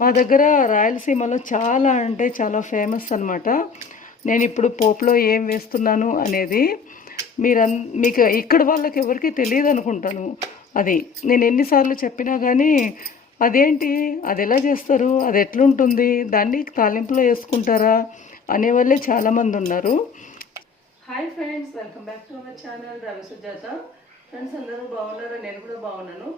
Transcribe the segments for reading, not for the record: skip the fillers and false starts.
మా దగ్గర రాయలసీమలో చాలా అంటే చాలా ఫేమస్ అనమాట. నేను ఇప్పుడు పోపులో ఏం వేస్తున్నాను అనేది మీకు ఇక్కడ వాళ్ళకి ఎవరికి తెలియదు అనుకుంటాను. అది నేను ఎన్నిసార్లు చెప్పినా కానీ అదేంటి, అది ఎలా చేస్తారు, అది ఎట్లుంటుంది, దాన్ని తాలింపులో వేసుకుంటారా అనేవాళ్ళే చాలామంది ఉన్నారు. Hi friends, welcome back to our channel Ravi Sujatha. Friends అందరూ బాగున్నారా? నేను కూడా బాగున్నాను.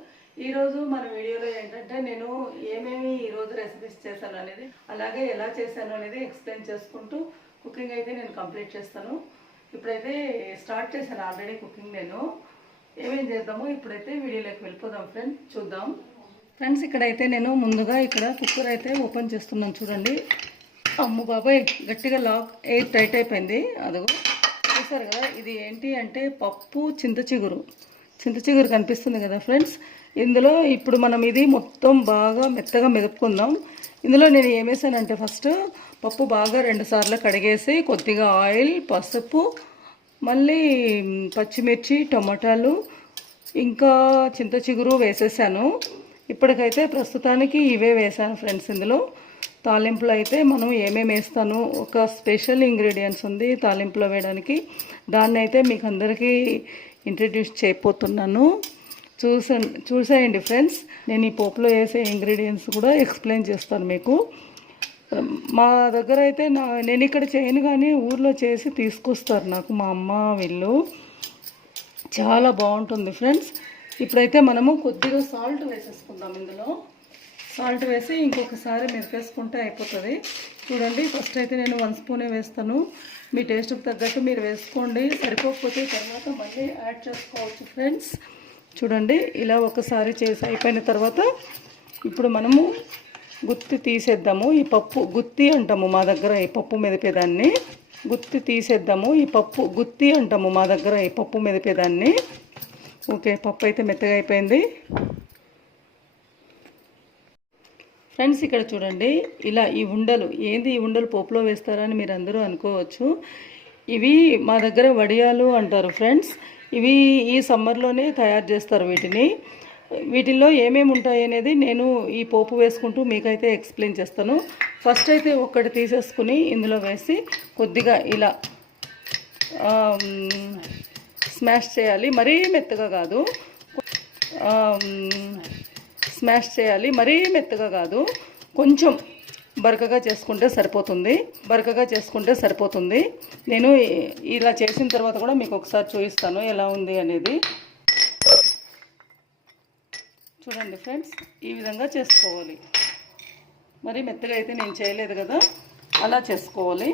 ఈరోజు మన వీడియోలో ఏంటంటే నేను ఏమేమి ఈరోజు రెసిపీస్ చేశాను అనేది, అలాగే ఎలా చేశాను అనేది ఎక్స్ప్లెయిన్ చేసుకుంటూ కుకింగ్ అయితే నేను కంప్లీట్ చేస్తాను. ఇప్పుడైతే స్టార్ట్ చేశాను ఆల్రెడీ కుకింగ్. నేను ఏమేం చేద్దామో ఇప్పుడైతే వీడియోలోకి వెళ్ళిపోదాం ఫ్రెండ్స్, చూద్దాం. ఫ్రెండ్స్ ఇక్కడైతే నేను ముందుగా ఇక్కడ కుక్కర్ అయితే ఓపెన్ చేస్తున్నాను. చూడండి, అమ్ము బాబాయ్ గట్టిగా లాక్ ఎయిర్ టైట్ అయిపోయింది. అదిగో చూసారు కదా, ఇది ఏంటి అంటే పప్పు చింతచిగురు కనిపిస్తుంది కదా ఫ్రెండ్స్. ఇందులో ఇప్పుడు మనం ఇది మొత్తం బాగా మెత్తగా మెదుపుకుందాం. ఇందులో నేను ఏమేసానంటే ఫస్ట్ పప్పు బాగా 2 సార్లు కడిగేసి కొద్దిగా ఆయిల్, పసుపు, మళ్ళీ పచ్చిమిర్చి, టమాటాలు, ఇంకా చింతచిగురు వేసేసాను. ఇప్పటికైతే ప్రస్తుతానికి ఇవే వేసాను ఫ్రెండ్స్. ఇందులో తాలింపులో అయితే మనం ఏమేమి వేస్తాను, ఒక స్పెషల్ ఇంగ్రీడియంట్స్ ఉంది తాలింపులో వేయడానికి. దాన్ని అయితే మీకు అందరికీ ఇంట్రడ్యూస్ చేయబోతున్నాను. చూసేయండి ఫ్రెండ్స్. నేను ఈ పోపులో వేసే ఇంగ్రీడియంట్స్ కూడా ఎక్స్ప్లెయిన్ చేస్తాను మీకు. మా దగ్గర అయితే నేను ఇక్కడ చేయను కానీ ఊర్లో చేసి తీసుకొస్తారు నాకు మా అమ్మ వీళ్ళు. చాలా బాగుంటుంది ఫ్రెండ్స్. ఇప్పుడైతే మనము కొద్దిగా సాల్ట్ వేసేసుకుందాం. ఇందులో సాల్ట్ వేసి ఇంకొకసారి మెరిపేసుకుంటే అయిపోతుంది. చూడండి, ఫస్ట్ అయితే నేను 1 స్పూనే వేస్తాను. మీ టేస్ట్కి తగ్గట్టు మీరు వేసుకోండి. సరిపోకపోతే తర్వాత మళ్ళీ యాడ్ చేసుకోవచ్చు ఫ్రెండ్స్. చూడండి, ఇలా ఒకసారి చేసి అయిపోయిన తర్వాత ఇప్పుడు మనము గుత్తి తీసేద్దాము. ఈ పప్పు గుత్తి అంటాము మా దగ్గర, ఈ పప్పు మెదిపేదాన్ని గుత్తి తీసేద్దాము. మా దగ్గర ఈ పప్పు మెదిపేదాన్ని. ఓకే, పప్పు అయితే మెత్తగా అయిపోయింది ఫ్రెండ్స్. ఇక్కడ చూడండి, ఇలా ఈ ఉండలు ఏంది, ఈ ఉండలు పోపులో వేస్తారని మీరు అందరూ అనుకోవచ్చు. ఇవి మా దగ్గర వడియాలు అంటారు ఫ్రెండ్స్. ఇవి ఈ సమ్మర్లోనే తయారు చేస్తారు వీటిల్లో ఏమేమి ఉంటాయి అనేది నేను ఈ పోపు వేసుకుంటూ మీకైతే ఎక్స్ప్లెయిన్ చేస్తాను. ఫస్ట్ అయితే ఒక్కటి తీసేసుకుని ఇందులో వేసి కొద్దిగా ఇలా స్మాష్ చేయాలి. మరీ మెత్తగా కాదు, కొంచెం బరకగా చేసుకుంటే సరిపోతుంది. నేను ఇలా చేసిన తర్వాత కూడా మీకు ఒకసారి చూపిస్తాను ఎలా ఉంది అనేది. చూడండి ఫ్రెండ్స్, ఈ విధంగా చేసుకోవాలి. మరి మెత్తగా అయితే నేను చేయలేదు కదా, అలా చేసుకోవాలి.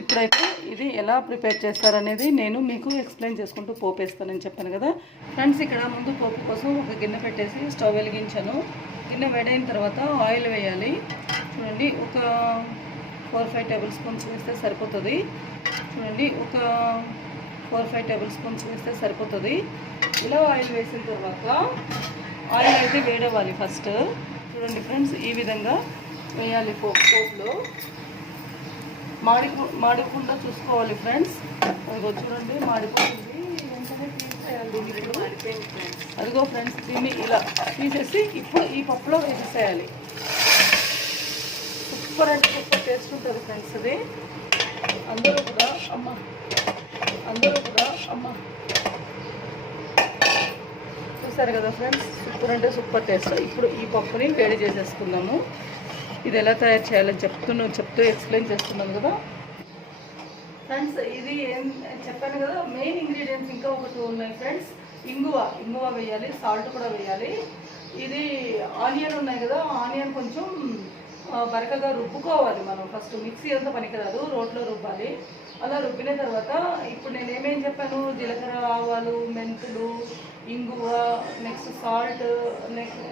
ఇప్పుడైతే ఇది ఎలా ప్రిపేర్ చేస్తారనేది నేను మీకు ఎక్స్ప్లెయిన్ చేసుకుంటూ పోపు వేస్తానని చెప్పాను కదా ఫ్రెండ్స్. ఇక్కడ ముందు పోపు కోసం ఒక గిన్నె పెట్టేసి స్టవ్ వెలిగించాను. గిన్నె వేడైన తర్వాత ఆయిల్ వేయాలి. చూడండి, ఒక 4-5 టేబుల్ స్పూన్స్ వేస్తే సరిపోతుంది. ఇలా ఆయిల్ వేసిన తర్వాత ఆయిల్ అయితే వేడవ్వాలి ఫస్ట్. చూడండి ఫ్రెండ్స్, ఈ విధంగా వేయాలి పోపులో. మాడకుండా చూసుకోవాలి ఫ్రెండ్స్. అదిగో చూడండి, మాడిపోతుంది. వెంటనే తీసేయాలి. అదిగో ఫ్రెండ్స్, దీన్ని ఇలా తీసేసి ఇప్పుడు ఈ పప్పులో వేసేసేయాలి. సూపర్ అంటే సూపర్ టేస్ట్ ఉంటుంది ఫ్రెండ్స్. అది అందరూ కూడా అమ్మ చూసారు కదా ఫ్రెండ్స్, సూపర్ అంటే సూపర్ టేస్ట్. ఇప్పుడు ఈ పప్పుని వేడి చేసేసుకుందాము. ఇది ఎలా తయారు చేయాలని చెప్తూ ఎక్స్ప్లెయిన్ చేస్తున్నాను కదా ఫ్రెండ్స్. ఇది ఏం చెప్పాను కదా, మెయిన్ ఇంగ్రీడియంట్స్ ఇంకా ఒకటి ఉన్నాయి ఫ్రెండ్స్. ఇంగువ వేయాలి, సాల్ట్ కూడా వేయాలి. ఇది ఆనియన్ ఉన్నాయి కదా, ఆనియన్ కొంచెం బరకగా రుబ్బుకోవాలి. మనం ఫస్ట్ మిక్సీ అంతా పనికిరాదు, రోట్లో రుబ్బాలి. అలా రుబ్బిన తర్వాత ఇప్పుడు నేను ఏమేం చెప్పాను, జీలకర్ర, ఆవాలు, మెంతులు, ఇంగువ, నెక్స్ట్ సాల్ట్, నెక్స్ట్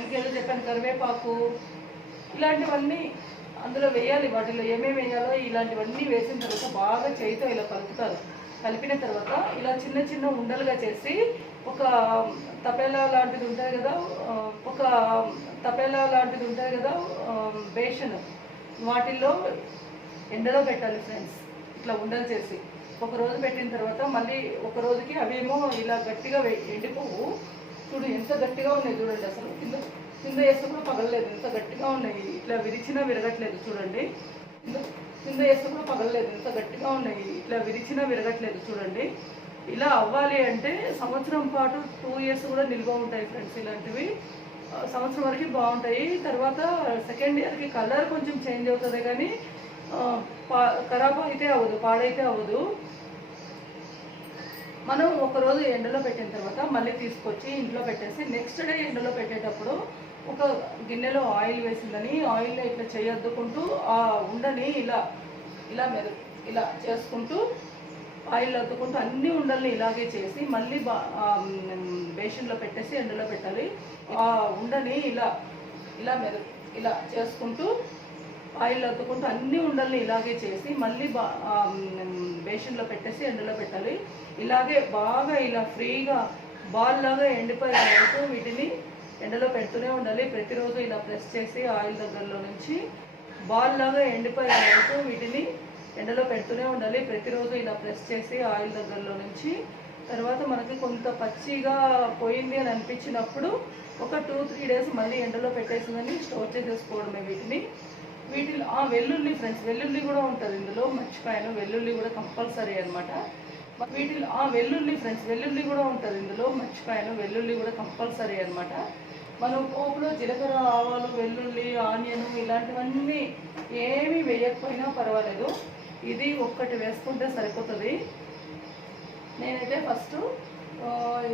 ఇంకేదో చెప్పాను, కరివేపాకు, ఇలాంటివన్నీ అందులో వేయాలి. వాటిలో ఏమేమి వేయాలో ఇలాంటివన్నీ వేసిన తర్వాత బాగా చేయితో ఇలా కలుపుతారు. కలిపిన తర్వాత ఇలా చిన్న చిన్న ఉండలుగా చేసి ఒక తపేలా లాంటిది ఉంటుంది కదా, బేషన్, వాటిల్లో ఎండలో పెట్టాలి ఫ్రెండ్స్. ఇట్లా ఉండలు చేసి ఒక రోజు పెట్టిన తర్వాత మళ్ళీ ఒక రోజుకి అవేమో ఇలా గట్టిగా ఎండిపోవు. చూడు ఎంత గట్టిగా ఉన్నాయి చూడండి. అసలు కింద వేస్తే కూడా పగలలేదు, ఎంత గట్టిగా ఉన్నాయి. ఇట్లా విరిచినా విరగట్లేదు చూడండి. కింద వేస్తే కూడా పగలలేదు, ఎంత గట్టిగా ఉన్నాయి. ఇట్లా విరిచినా విరగట్లేదు చూడండి. ఇలా అవ్వాలి అంటే సంవత్సరం పాటు 2 years కూడా నిల్వ ఉంటాయి ఫ్రెండ్స్. ఇలాంటివి సంవత్సరం వరకు బాగుంటాయి. తర్వాత సెకండ్ ఇయర్కి కలర్ కొంచెం చేంజ్ అవుతుంది, కానీ ఖరాబ్ అయితే అవ్వదు, పాడైతే అవ్వదు. మనం ఒకరోజు ఎండలో పెట్టిన తర్వాత మళ్ళీ తీసుకొచ్చి ఇంట్లో పెట్టేసి నెక్స్ట్ డే ఎండలో పెట్టేటప్పుడు ఒక గిన్నెలో ఆయిల్ వేసిందని ఆయిల్లో ఇట్లా చేయొద్దుకుంటూ ఆ ఉండని ఇలా ఇలా ఇలా చేసుకుంటూ ఆయిల్ అద్దుకుంటూ అన్ని ఉండల్ని ఇలాగే చేసి మళ్ళీ బేషన్లో పెట్టేసి ఎండలో పెట్టాలి. ఆ ఉండని ఇలా ఇలా ఇలా చేసుకుంటూ ఆయిల్ అద్దుకుంటూ అన్ని ఉండల్ని ఇలాగే చేసి మళ్ళీ బేషన్లో పెట్టేసి ఎండలో పెట్టాలి. ఇలాగే బాగా ఇలా ఫ్రీగా బాల్ లాగా ఎండిపోయే వరకు వీటిని ఎండలో పెడుతూనే ఉండాలి. ప్రతిరోజు ఇలా ప్రెస్ చేసి ఆయిల్ దగ్గరలో నుంచి బాల్ లాగా ఎండిపోయే వరకు వీటిని ఎండలో పెడుతూనే ఉండాలి. ప్రతిరోజు ఇలా ప్రెస్ చేసి ఆయిల్ దగ్గరలో నుంచి తర్వాత మనకి కొంత పచ్చిగా పోయింది అని అనిపించినప్పుడు ఒక 2-3 days మళ్ళీ ఎండలో పెట్టేసిందని స్టోర్ చేసేసుకోవడమే వీటిలో వెల్లుల్లి ఫ్రెండ్స్, వెల్లుల్లి కూడా ఉంటుంది ఇందులో, మర్చిపోయాను. వెల్లుల్లి కూడా కంపల్సరీ అనమాట. వీటిలో వెల్లుల్లి ఫ్రెండ్స్, వెల్లుల్లి కూడా ఉంటుంది ఇందులో, మర్చిపోయాను. వెల్లుల్లి కూడా కంపల్సరీ అనమాట. మనం పోపులో జీలకర్ర, ఆవాలు, వెల్లుల్లి, ఆనియన్ ఇలాంటివన్నీ ఏమీ వేయకపోయినా పర్వాలేదు, ఇది ఒక్కటి వేసుకుంటే సరిపోతుంది. నేనైతే ఫస్ట్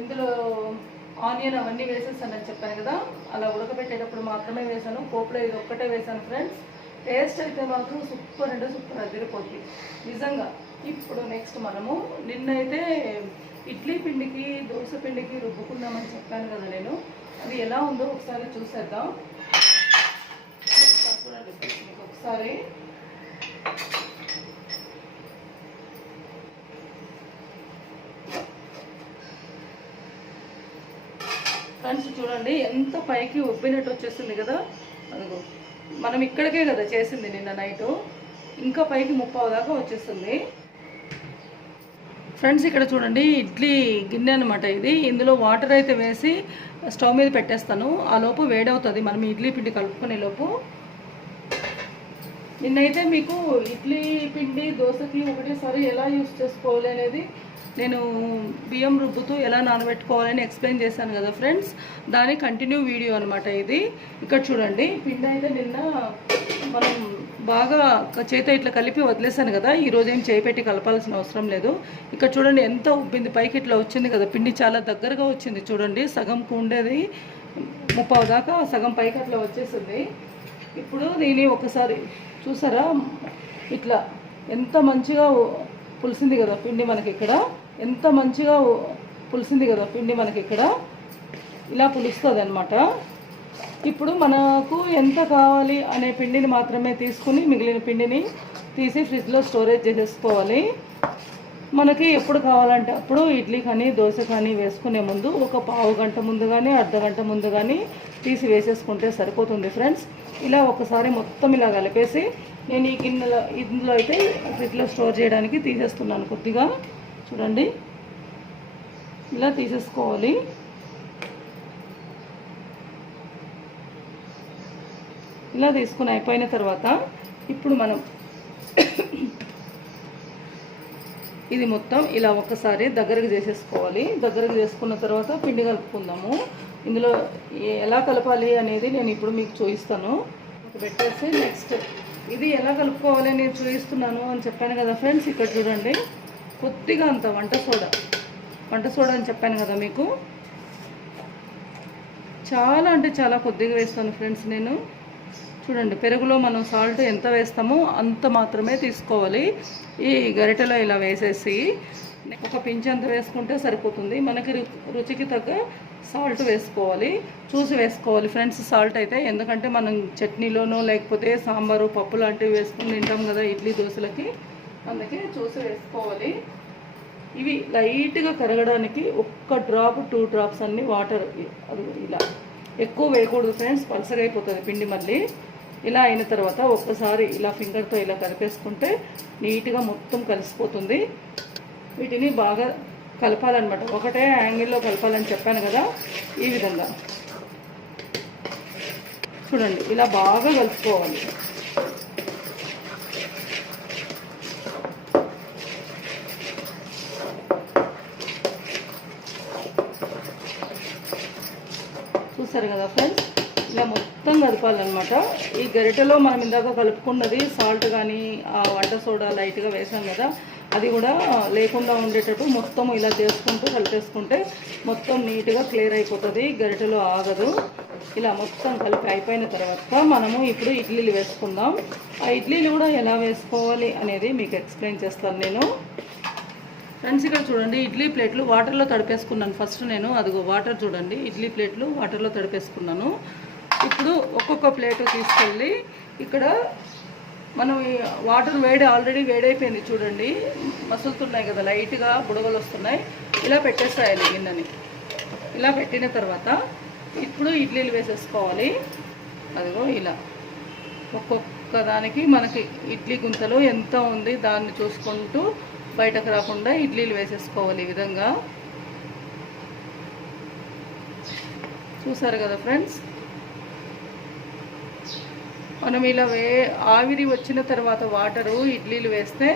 ఇందులో ఆనియన్ అవన్నీ వేసేసానని చెప్పాను కదా, అలా ఉడకబెట్టేటప్పుడు మాత్రమే వేసాను. పోపులో ఇది ఒక్కటే వేసాను ఫ్రెండ్స్. టేస్ట్ అయితే మాత్రం సూపర్ అంటే సూపర్ అదిరిపోద్ది నిజంగా. ఇప్పుడు నెక్స్ట్ మనము నిన్నైతే ఇడ్లీ పిండికి దోశ పిండికి రుబ్బుకుందామని చెప్పాను కదా నేను, అది ఎలా ఉందో ఒకసారి చూసేద్దాం. చూడండి ఒకసారి ఫ్రెండ్స్, చూడండి ఎంత పైకి ఉబ్బినట్టు వచ్చేస్తుంది కదా. అదిగో మనం ఇక్కడికే కదా చేసింది నిన్న నైటు, ఇంకా పైకి 30 దాకా వచ్చేస్తుంది ఫ్రెండ్స్. ఇక్కడ చూడండి ఇడ్లీ గిన్నె అనమాట ఇది. ఇందులో వాటర్ అయితే వేసి స్టవ్ మీద పెట్టేస్తాను, ఆ లోపు వేడవుతుంది మనం ఇడ్లీ పిండి కలుపుకునే లోపు. నిన్నైతే మీకు ఇడ్లీ పిండి దోశకి ఒకటేసారి ఎలా యూస్ చేసుకోవాలి అనేది నేను బియ్యం రుబ్బుతూ ఎలా నానబెట్టుకోవాలని ఎక్స్ప్లెయిన్ చేశాను కదా ఫ్రెండ్స్, దాని కంటిన్యూ వీడియో అనమాట ఇది. ఇక్కడ చూడండి పిండి అయితే నిన్న మనం బాగా చేత ఇట్లా కలిపి వదిలేసాను కదా, ఈరోజు ఏం చేపెట్టి కలపాల్సిన అవసరం లేదు. ఇక్కడ చూడండి ఎంత ఉబ్బింది, పైకి ఇట్లా వచ్చింది కదా పిండి, చాలా దగ్గరగా వచ్చింది చూడండి. సగంకు ఉండేది 30 దాకా సగం పైకి అట్లా వచ్చేసింది. ఇప్పుడు దీన్ని ఒకసారి చూసారా, ఇట్లా ఎంత మంచిగా పులిసింది కదా పిండి మనకి ఇక్కడ, ఎంత మంచిగా పులిసింది కదా పిండి మనకి ఇక్కడ, ఇలా పులుస్తుంది అనమాట. ఇప్పుడు మనకు ఎంత కావాలి అనే పిండిని మాత్రమే తీసుకుని మిగిలిన పిండిని తీసి ఫ్రిడ్జ్లో స్టోరేజ్ చేసేసుకోవాలి. మనకి ఎప్పుడు కావాలంటే అప్పుడు ఇడ్లీ కానీ దోశ కానీ వేసుకునే ముందు ఒక పావు గంట ముందు కానీ అర్ధగంట ముందు కానీ తీసి వేసేసుకుంటే సరిపోతుంది ఫ్రెండ్స్. ఇలా ఒకసారి మొత్తం ఇలా కలిపేసి నేను ఈ ఇందులో అయితే ఫ్రిడ్జ్లో స్టోర్ చేయడానికి తీసేస్తున్నాను కొద్దిగా. చూడండి ఇలా తీసేసుకోవాలి. ఇలా తీసుకుని అయిపోయిన తర్వాత ఇప్పుడు మనం ఇది మొత్తం ఇలా ఒక్కసారి దగ్గరకు చేసేసుకోవాలి. దగ్గరకు చేసుకున్న తర్వాత పిండి కలుపుకుందాము. ఇందులో ఎలా కలపాలి అనేది నేను ఇప్పుడు మీకు చూపిస్తాను. పెట్టేసి నెక్స్ట్ ఇది ఎలా కలుపుకోవాలి నేను చూపిస్తున్నాను అని చెప్పాను కదా ఫ్రెండ్స్. ఇక్కడ చూడండి కొద్దిగా అంత వంట సోడా అని చెప్పాను కదా మీకు, చాలా అంటే చాలా కొద్దిగా వేస్తాను ఫ్రెండ్స్ నేను. చూడండి పెరుగులో మనం సాల్ట్ ఎంత వేస్తామో అంత మాత్రమే తీసుకోవాలి. ఈ గరిటెలో ఇలా వేసేసి ఒక పించ్ అంత వేసుకుంటే సరిపోతుంది. మనకి రుచికి తగ్గ సాల్ట్ వేసుకోవాలి, చూసి వేసుకోవాలి ఫ్రెండ్స్ సాల్ట్ అయితే. ఎందుకంటే మనం చట్నీలోనో లేకపోతే సాంబారు పప్పు లాంటివి వేసుకుని తింటాం కదా ఇడ్లీ దోశలకి, అందుకే చూసి వేసుకోవాలి. ఇవి లైట్గా కరగడానికి 1 డ్రాప్ 2 డ్రాప్స్ అన్ని వాటర్, అది ఇలా ఎక్కువ వేయకూడదు ఫ్రెండ్స్, పలసగా అయిపోతుంది పిండి. మళ్ళీ ఇలా అయిన తర్వాత ఒక్కసారి ఇలా ఫింగర్తో ఇలా కలిపేసుకుంటే నీట్గా మొత్తం కలిసిపోతుంది. వీటిని బాగా కలపాలన్నమాట, ఒకటే యాంగిల్లో కలపాలని చెప్పాను కదా. ఈ విధంగా చూడండి ఇలా బాగా కలుపుకోవాలి. చూసారు కదా ఫ్రెండ్స్, ఇలా మొత్తం కలపాలన్నమాట. ఈ గరిటెలో మనం ఇందాక కలుపుకున్నది సాల్ట్ కానీ ఆ వంట సోడా లైట్గా వేసాం కదా, అది కూడా లేకుండా ఉండేటట్టు మొత్తం ఇలా చేసుకుంటూ కలిపేసుకుంటే మొత్తం నీట్గా క్లియర్ అయిపోతుంది, గరిటెలో ఆగదు. ఇలా మొత్తం కలిపి అయిపోయిన తర్వాత మనము ఇప్పుడు ఇడ్లీలు వేసుకుందాం. ఆ ఇడ్లీలు కూడా ఎలా వేసుకోవాలి అనేది మీకు ఎక్స్ప్లెయిన్ చేస్తాను నేను. ఫ్రెండ్స్ ఇక్కడ చూడండి, ఇడ్లీ ప్లేట్లు వాటర్లో తడిపేసుకున్నాను ఫస్ట్ నేను. అదిగో వాటర్ చూడండి, ఇడ్లీ ప్లేట్లు వాటర్లో తడిపేసుకున్నాను. ఇప్పుడు ఒక్కొక్క ప్లేటు తీసుకెళ్ళి ఇక్కడ మనం ఈ వాటర్ ఆల్రెడీ వేడైపోయింది చూడండి, మసులుతున్నాయి కదా, లైట్గా బుడగలు వస్తున్నాయి. ఇలా పెట్టేసేయాలి గిన్నెని. ఇలా పెట్టిన తర్వాత ఇప్పుడు ఇడ్లీలు వేసేసుకోవాలి. అదిగో ఇలా ఒక్కొక్క దానికి మనకి ఇడ్లీ గుంతలో ఎంత ఉంది దాన్ని చూసుకుంటూ బయటకు రాకుండా ఇడ్లీలు వేసేసుకోవాలి. ఈ విధంగా చూసారు కదా ఫ్రెండ్స్. మనం ఇలా ఆవిరి వచ్చిన తర్వాత వాటరు ఇడ్లీలు వేస్తే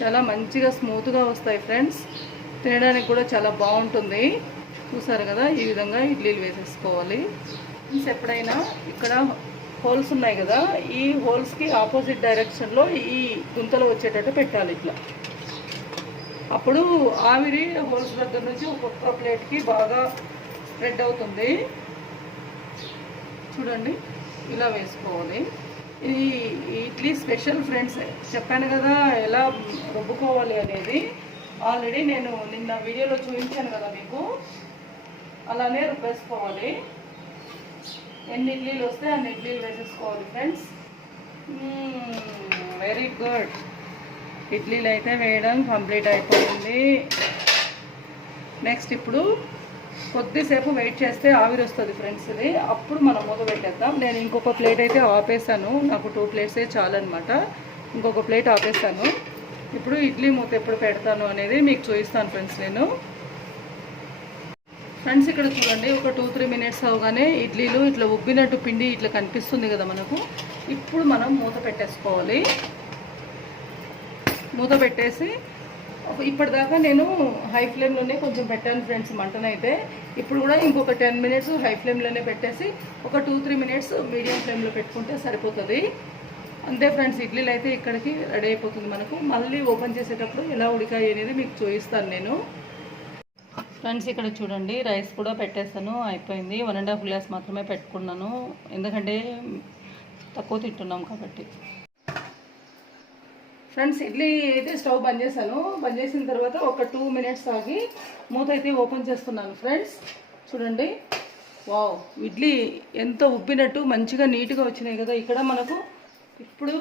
చాలా మంచిగా స్మూత్గా వస్తాయి ఫ్రెండ్స్, తినడానికి కూడా చాలా బాగుంటుంది. చూసారు కదా, ఈ విధంగా ఇడ్లీలు వేసేసుకోవాలి. ఎప్పుడైనా ఇక్కడ హోల్స్ ఉన్నాయి కదా, ఈ హోల్స్కి ఆపోజిట్ డైరెక్షన్లో ఈ గుంతలు వచ్చేటట్టు పెట్టాలి ఇట్లా. అప్పుడు ఆవిరి హోల్స్ దగ్గర నుంచి ఒక్కొక్క ప్లేట్కి బాగా స్ప్రెడ్ అవుతుంది. చూడండి ఇలా వేసుకోవాలి. ఇది ఇడ్లీ స్పెషల్ ఫ్రెండ్స్, చెప్పాను కదా ఎలా రుబ్బుకోవాలి అనేది. ఆల్రెడీ నేను నిన్న వీడియోలో చూపించాను కదా మీకు, అలానే రుబ్బేసుకోవాలి. ఎన్ని ఇడ్లీలు వస్తే అన్ని ఇడ్లీలు వేసేసుకోవాలి ఫ్రెండ్స్. Very good. ఇడ్లీలు అయితే వేయడం కంప్లీట్ అయిపోయింది. నెక్స్ట్ ఇప్పుడు కొద్దిసేపు వెయిట్ చేస్తే ఆవిరి వస్తుంది ఫ్రెండ్స్. ఇది అప్పుడు మనం మూత పెట్టేద్దాం. నేను ఇంకొక ప్లేట్ అయితే ఆపేసాను, నాకు 2 ప్లేట్సే చాలన్నమాట. ఇంకొక ప్లేట్ ఆపేసాను. ఇప్పుడు ఇడ్లీ మూత ఎప్పుడు పెడతాను అనేది మీకు చూపిస్తాను ఫ్రెండ్స్ నేను. ఫ్రెండ్స్ ఇక్కడ చూడండి, ఒక 2-3 మినిట్స్ అవగానే ఇడ్లీలు ఇట్లా ఉబ్బినట్టు పిండి ఇట్లా కనిపిస్తుంది కదా మనకు. ఇప్పుడు మనం మూత పెట్టేసుకోవాలి. మూత పెట్టేసి ఇప్పటిదాకా నేను హై ఫ్లేమ్లోనే కొంచెం పెట్టాను ఫ్రెండ్స్ మంటనైతే. ఇప్పుడు కూడా ఇంకొక 10 మినిట్స్ హై ఫ్లేమ్లోనే పెట్టేసి ఒక 2-3 మినిట్స్ మీడియం ఫ్లేమ్లో పెట్టుకుంటే సరిపోతుంది. అంతే ఫ్రెండ్స్, ఇడ్లీలు అయితే ఇక్కడికి రెడీ అయిపోతుంది మనకు. మళ్ళీ ఓపెన్ చేసేటప్పుడు ఎలా ఉడికాయి అనేది మీకు చూపిస్తాను నేను. ఫ్రెండ్స్ ఇక్కడ చూడండి, రైస్ కూడా పెట్టేస్తాను, అయిపోయింది. 1.5 గ్లాస్ మాత్రమే పెట్టుకున్నాను, ఎందుకంటే తక్కువ తింటున్నాం కాబట్టి. ఫ్రెండ్స్ ఇడ్లీ అయితే స్టవ్ బంద్ చేశాను. బంద్ చేసిన తర్వాత ఒక 2 మినిట్స్ ఆగి మూత అయితే ఓపెన్ చేస్తున్నాను ఫ్రెండ్స్. చూడండి, వావ్, ఇడ్లీ ఎంత ఉబ్బినట్టు మంచిగా నీట్గా వచ్చినాయి కదా. ఇక్కడ మనకు ఇప్పుడు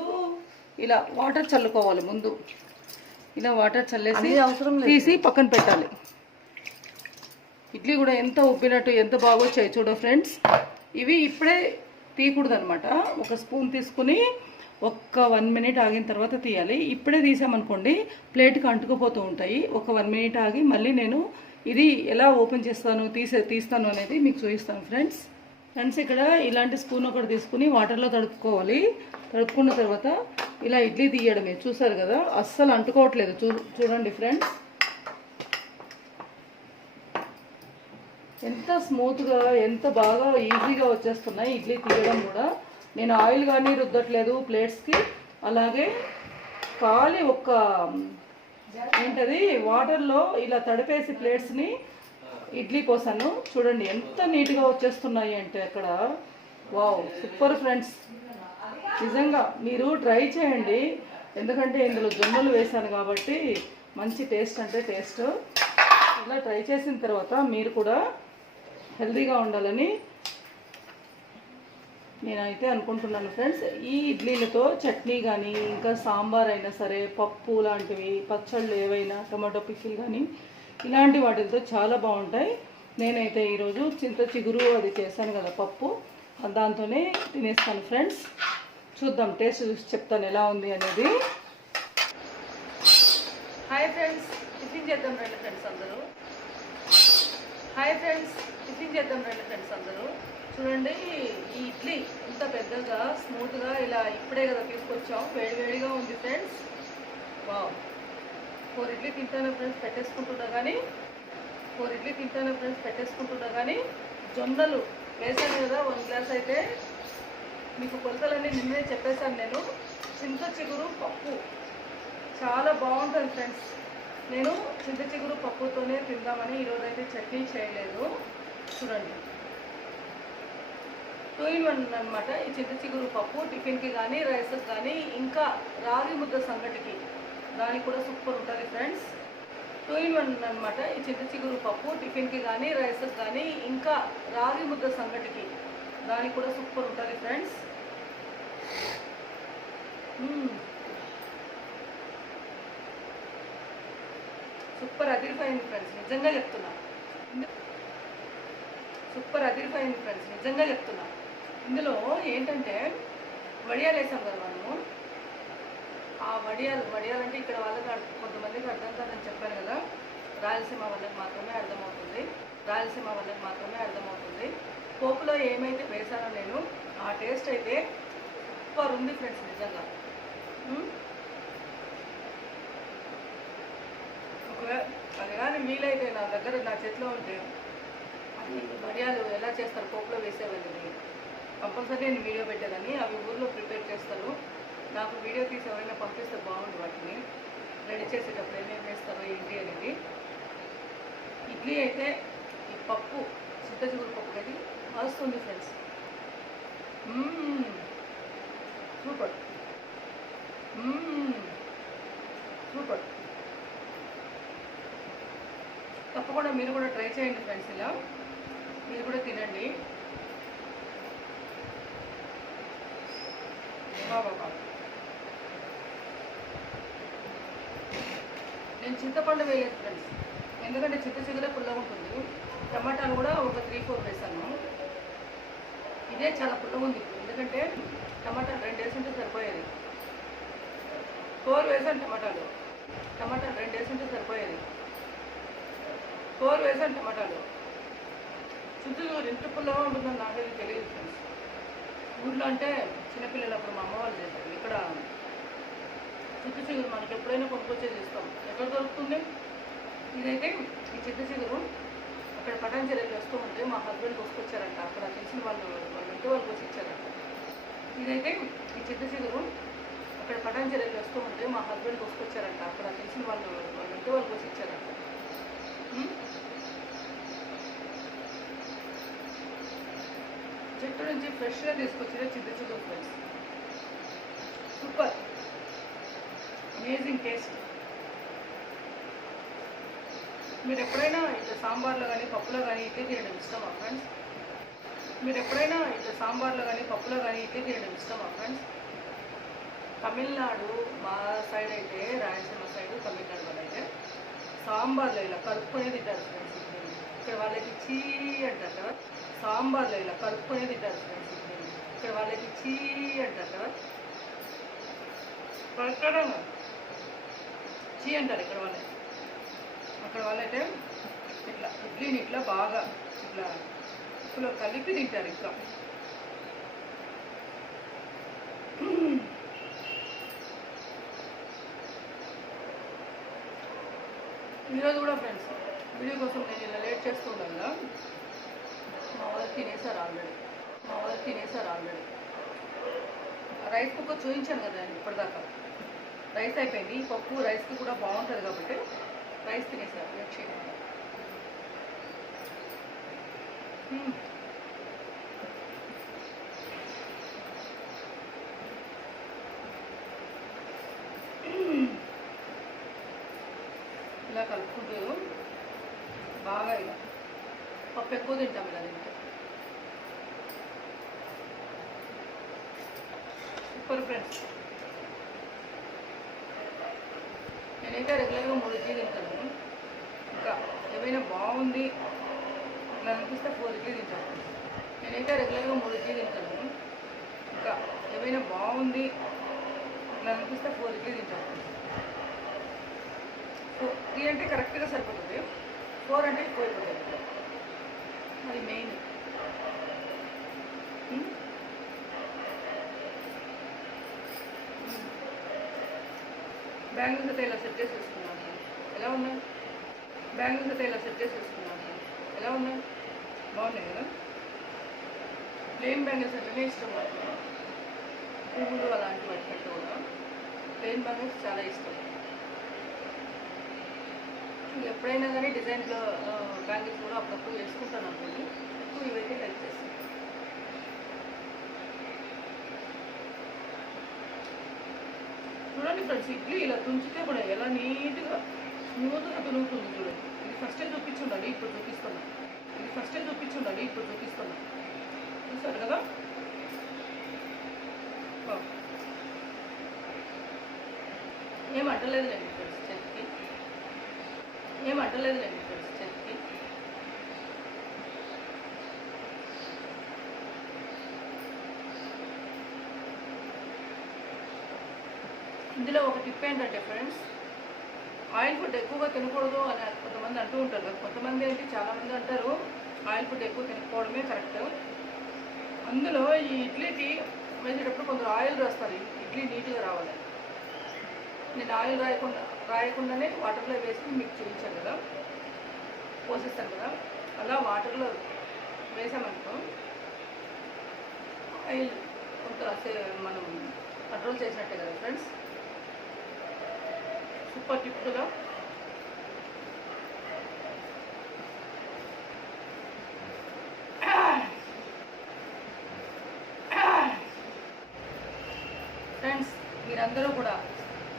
ఇలా వాటర్ చల్లుకోవాలి. ముందు ఇలా వాటర్ చల్లేసి తీసి పక్కన పెట్టాలి. ఇడ్లీ కూడా ఎంత ఉబ్బినట్టు ఎంత బాగా వచ్చాయి చూడ ఫ్రెండ్స్. ఇవి ఇప్పుడే తీయకూడదు అనమాట. ఒక స్పూన్ తీసుకుని ఒక్క 1 మినిట్ ఆగిన తర్వాత తీయాలి. ఇప్పుడే తీసామనుకోండి ప్లేట్కి అంటుకుపోతూ ఉంటాయి. ఒక 1 మినిట్ ఆగి మళ్ళీ నేను ఇది ఎలా ఓపెన్ చేస్తాను తీస్తాను అనేది మీకు చూపిస్తాను ఫ్రెండ్స్. ఇక్కడ ఇలాంటి స్పూన్ ఒకటి తీసుకుని వాటర్లో తడుపుకోవాలి. తడుపుకున్న తర్వాత ఇలా ఇడ్లీ తీయడమే. చూసారు కదా, అస్సలు అంటుకోవట్లేదు. చూడండి ఫ్రెండ్స్, ఎంత స్మూత్గా ఎంత బాగా ఈజీగా వచ్చేస్తున్నాయి ఇడ్లీ తీయడం కూడా. నేను ఆయిల్ కానీ రుద్దట్లేదు ప్లేట్స్కి. అలాగే ఖాళీ ఒక్క ఏంటది వాటర్లో ఇలా తడిపేసి ప్లేట్స్ని ఇడ్లీ పోసాను. చూడండి ఎంత నీట్గా వచ్చేస్తున్నాయి అంటే అక్కడ. Wow, super friends. నిజంగా మీరు ట్రై చేయండి, ఎందుకంటే ఇందులో జొన్నలు వేసాను కాబట్టి మంచి టేస్ట్ అంటే టేస్ట్. ఇలా ట్రై చేసిన తర్వాత మీరు కూడా హెల్తీగా ఉండాలని నేనైతే అనుకుంటున్నాను ఫ్రెండ్స్. ఈ ఇడ్లీలతో చట్నీ కానీ ఇంకా సాంబార్ అయినా సరే, పప్పు లాంటివి, పచ్చళ్ళు ఏవైనా, టమాటో పికిల్ కానీ ఇలాంటి వాటితో చాలా బాగుంటాయి. నేనైతే ఈరోజు చింత చిగురు అది చేశాను కదా పప్పు, దాంతోనే తినేస్తాను ఫ్రెండ్స్. చూద్దాం, టేస్ట్ చూసి చెప్తాను ఎలా ఉంది అనేది. హాయ్ ఫ్రెండ్స్, టిఫిన్ చేద్దాం రండి ఫ్రెండ్స్ అందరూ. హాయ్ ఫ్రెండ్స్, టిఫిన్ చేద్దాం రండి ఫ్రెండ్స్ అందరూ. చూడండి, ఈ ఇడ్లీ ఇంత పెద్దగా స్మూత్గా ఇలా ఇప్పుడే కదా తీసుకొచ్చాం, వేడివేడిగా ఉంది ఫ్రెండ్స్. వావ్, 4 ఇడ్లీ తింటాను ఫ్రెండ్స్, పెట్టేసుకుంటున్నా కానీ జొన్నలు వేసాను కదా 1 గ్లాస్. అయితే మీకు కొలతలన్నీ నిన్నే చెప్పేశాను నేను. చింత చిగురు పప్పు చాలా బాగుంటుంది ఫ్రెండ్స్. నేను చింత చిగురు పప్పుతోనే తిందామని ఈరోజైతే చట్నీ చేయలేదు. చూడండి, 2 in 1 అనమాట ఈ చింత చిగురు పప్పు. టిఫిన్కి కానీ, రైస్కి కానీ, ఇంకా రాగి ముద్ద సంగటికి దానికి కూడా సూపర్ ఉంటుంది ఫ్రెండ్స్. 2 in 1 అనమాట ఈ చింత చిగురు పప్పు. టిఫిన్కి కానీ, రైస్కి కానీ, ఇంకా రాగి ముద్ద సంగటికి దానికి కూడా సూపర్ ఉంటుంది ఫ్రెండ్స్. సూపర్ అదిరిపోయింది ఫ్రెండ్స్, నిజంగా చెప్తున్నా. ఇందులో ఏంటంటే వడియాలు వేసాం కదా మనము. ఆ వడియాలు అంటే ఇక్కడ వాళ్ళకి కొంతమందికి అర్థం కాదని చెప్పాను కదా, రాయలసీమ వాళ్ళకి మాత్రమే అర్థమవుతుంది. పోపులో ఏమైతే వేసానో నేను, ఆ టేస్ట్ అయితే సూపర్ ఉంది ఫ్రెండ్స్, నిజంగా. ఒకవేళ అది కానీ వీలైతే నా చేతిలో ఉంటే అది వడియాలు ఎలా చేస్తారు పోపులో వేసేవాళ్ళని కంపల్సరీ నేను వీడియో పెట్టేదాన్ని. అవి ఊర్లో ప్రిపేర్ చేస్తారు, నాకు వీడియో తీసి ఎవరైనా పంపిస్తే బాగుండు. వాటిని రెడీ చేసేటప్పుడు ఏమేమి వేస్తారో ఏంటి అనేది. ఇడ్లీ అయితే ఈ పప్పు చింత చిగురు పప్పు అయితే వస్తుంది ఫ్రెండ్స్. సూపర్. తప్పకుండా మీరు కూడా ట్రై చేయండి ఫ్రెండ్స్, ఇలా మీరు కూడా తినండి. బాబా, నేను చింతపండు వేయలేదు ఫ్రెండ్స్, ఎందుకంటే చింత చిగురే పుల్లగా ఉంటుంది. టమాటాలు కూడా ఒక 3-4 వేసాను. ఇదే చాలా పుల్లగా ఉంది ఎందుకంటే టమాటాలు 2 వేసుంటే సరిపోయేది. 4 వేసాను టమాటాలు 2 వేసుంటే సరిపోయేది. 4 వేసాను టమాటాలు. చింతచిగురు ఎంత పుల్లగా ఉంటుందని నాకైతే తెలియదు ఫ్రెండ్స్. ఊళ్ళో అంటే చిన్నపిల్లలప్పుడు మా అమ్మ వాళ్ళు చేస్తారు. ఇక్కడ చింతచిగురు మనకి ఎప్పుడైనా కొనుక్కొచ్చేది ఇస్తాం. ఎక్కడ దొరుకుతుంది ఇదైతే? ఈ చింతచిగురు అక్కడ పటాన్చెరువులో వస్తూ ఉంటే మా హస్బెండ్ తీసుకొచ్చారంట. అక్కడ తెలిసిన వాళ్ళు ఇంటి వాళ్ళకి వచ్చి ఇచ్చారంట. ఇదైతే ఈ చింతచిగురు అక్కడ పటాన్చెరువులో వస్తూ ఉంటే మా హస్బెండ్ తీసుకొచ్చారంట. అక్కడ తెలిసిన వాళ్ళు ఇంటి వాళ్ళకి వచ్చి ఇచ్చారంట. చెట్టు నుంచి ఫ్రెష్గా తీసుకొచ్చిన చింతచిగురు ఫ్రెండ్స్, సూపర్ అమేజింగ్ టేస్ట్. మీరు ఎప్పుడైనా ఇట్లా సాంబార్లో కానీ పప్పులో కానీ ఇడ్లీ తినడం ఇష్టమా ఫ్రెండ్స్? తమిళనాడు మా సైడ్ అయితే, రాయలసీమ సైడు, తమిళనాడు వాళ్ళు అయితే సాంబార్లో ఇలా కలుపుకునే తింటారు ఫ్రెండ్స్. ఇక్కడ వాళ్ళకి చీ అంటారు కదా, సాంబార్లో ఇలా కలుపుకునే తింటారు ఫ్రెండ్స్. ఇక్కడ వాళ్ళకి చీ అంటారు కదా, కరెక్ట్గా చీ అంటారు ఇక్కడ వాళ్ళే. అక్కడ వాళ్ళైతే ఇట్లా ఇడ్లీని ఇట్లా బాగా ఇట్లా ఉప్పులో కలిపి తింటారు. ఇంకా ఈరోజు కూడా ఫ్రెండ్స్ వీడియో కోసం నేను ఇలా లేట్ చేస్తూ ఉన్నాను కదా, మా వాళ్ళు తినేసారు ఆల్రెడీ. రైస్ కుక్కర్ చూపించాను కదా ఇప్పటిదాకా. రైస్ అయిపోయింది. పప్పు రైస్కి కూడా బాగుంటుంది కాబట్టి రైస్ తినేసారు. లేట్ చేయకుండా ఇలా కలుపుకుంటూ బాగా ఇలా పప్పు ఎక్కువ తింటాం ఇలా తింటే. Super friends. నేనైతే రెగ్యులర్గా 3 ఇడ్లీ తింటాను. ఇంకా ఏమైనా బాగుంది ఇట్లా అనిపిస్తే 4 ఇడ్లీ తింటాను. ఇంకా ఏమైనా బాగుంది ఇట్లా అనిపిస్తే 4 ఇడ్లీ తింటాను. 3 అంటే కరెక్ట్గా సరిపోతుంది, 4 అంటే ఎక్కువ అయిపోతుంది. అది మెయిన్. బ్యాంగిల్స్ అయితే ఇలా సెట్ చేసేసుకున్నాను. ఎలా ఉన్నాయి బ్యాంగిల్స్ అయితే ఇలా సెట్ చేసేసుకున్నాను. ఎలా ఉన్నాయి? బాగున్నాయి కదా. ప్లెయిన్ బ్యాంగిల్స్ అంటేనే ఇష్టం నాకు. పువ్వులు అలాంటి వాటి కంటే కూడా ప్లెయిన్ బ్యాంగిల్స్ చాలా ఇష్టం. ఎప్పుడైనా కానీ డిజైన్లో బ్యాంగిల్స్ కూడా అప్పుడప్పుడు వేసుకుంటాను అనుకోండి. ఎక్కువ ఇవైతే హెల్ప్ చేస్తాను. చూడండి ఫ్రెండ్స్, ఇడ్లీ ఇలా తుంచితే కూడా ఎలా నీట్గా స్మూత్గా తునుగుతుంది. చూడండి, ఇది ఫస్ట్ టైం చూపించుండాలి, ఇప్పుడు చూపిస్తున్నా. చూసారు కదా. ఏం అంటలేదులేండి ఫ్రెండ్స్ చేతికి. ఇందులో ఒక టిప్ ఏంటంటే ఫ్రెండ్స్, ఆయిల్ ఫుడ్ ఎక్కువగా తినకూడదు అని కొంతమంది అంటూ ఉంటారు కదా. కొంతమంది ఏంటి, చాలామంది అంటారు ఆయిల్ ఫుడ్ ఎక్కువ తినకపోవడమే కరెక్ట్. అందులో ఈ ఇడ్లీకి వేసేటప్పుడు కొందరు ఆయిల్ రాస్తారు, ఇడ్లీ నీట్గా రావాలి. నేను ఆయిల్ రాయకుండానే వాటర్లో వేసి మీకు చూపించాను కదా, పోసేస్తాను కదా. అలా వాటర్లో వేసామనుకో ఆయిల్ కొంత మనం కంట్రోల్ చేసినట్టే కదా ఫ్రెండ్స్. సూపర్ టిప్ కదా. ఫ్రెండ్స్, మీరందరూ కూడా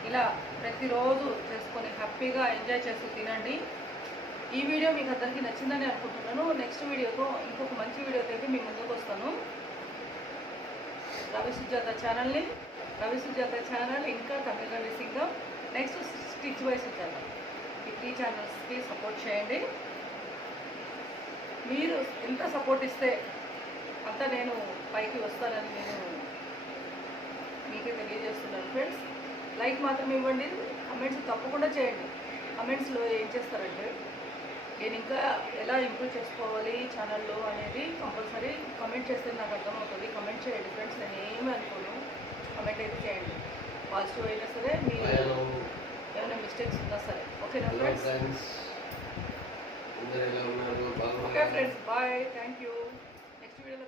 ఇలా ప్రతిరోజు చేసుకొని హ్యాపీగా ఎంజాయ్ చేస్తూ తినండి. ఈ వీడియో మీకు అందరికీ నచ్చిందని అనుకుంటున్నాను. నెక్స్ట్ వీడియోతో ఇంకొక మంచి వీడియోతో అయితే మీ ముందుకు వస్తాను. రవి సుజాత ఛానల్, ఇంకా Tamil Singam, next stitch by Sujatha, ఈ 3 ఛానల్స్కి సపోర్ట్ చేయండి. మీరు ఎంత సపోర్ట్ ఇస్తే అంత నేను పైకి వస్తానని నేను మీకే తెలియజేస్తున్నాను ఫ్రెండ్స్. లైక్ మాత్రం ఇవ్వండి, కమెంట్స్ తప్పకుండా చేయండి. కమెంట్స్లో ఏం చేస్తారంటే నేను ఇంకా ఎలా ఇంప్రూవ్ చేసుకోవాలి ఛానల్లో అనేది కంపల్సరీ కమెంట్ చేస్తే నాకు అర్థమవుతుంది. కమెంట్ చేయండి ఫ్రెండ్స్, నేను ఏమీ అనుకోను. కమెంట్ అయితే చేయండి, పాజిటివ్ అయినా సరే, మీరు ఏమైనా మిస్టేక్స్ ఉన్నా సరే. ఓకేనా friends? Okay friends, bye, thank you. Next వీడియోలో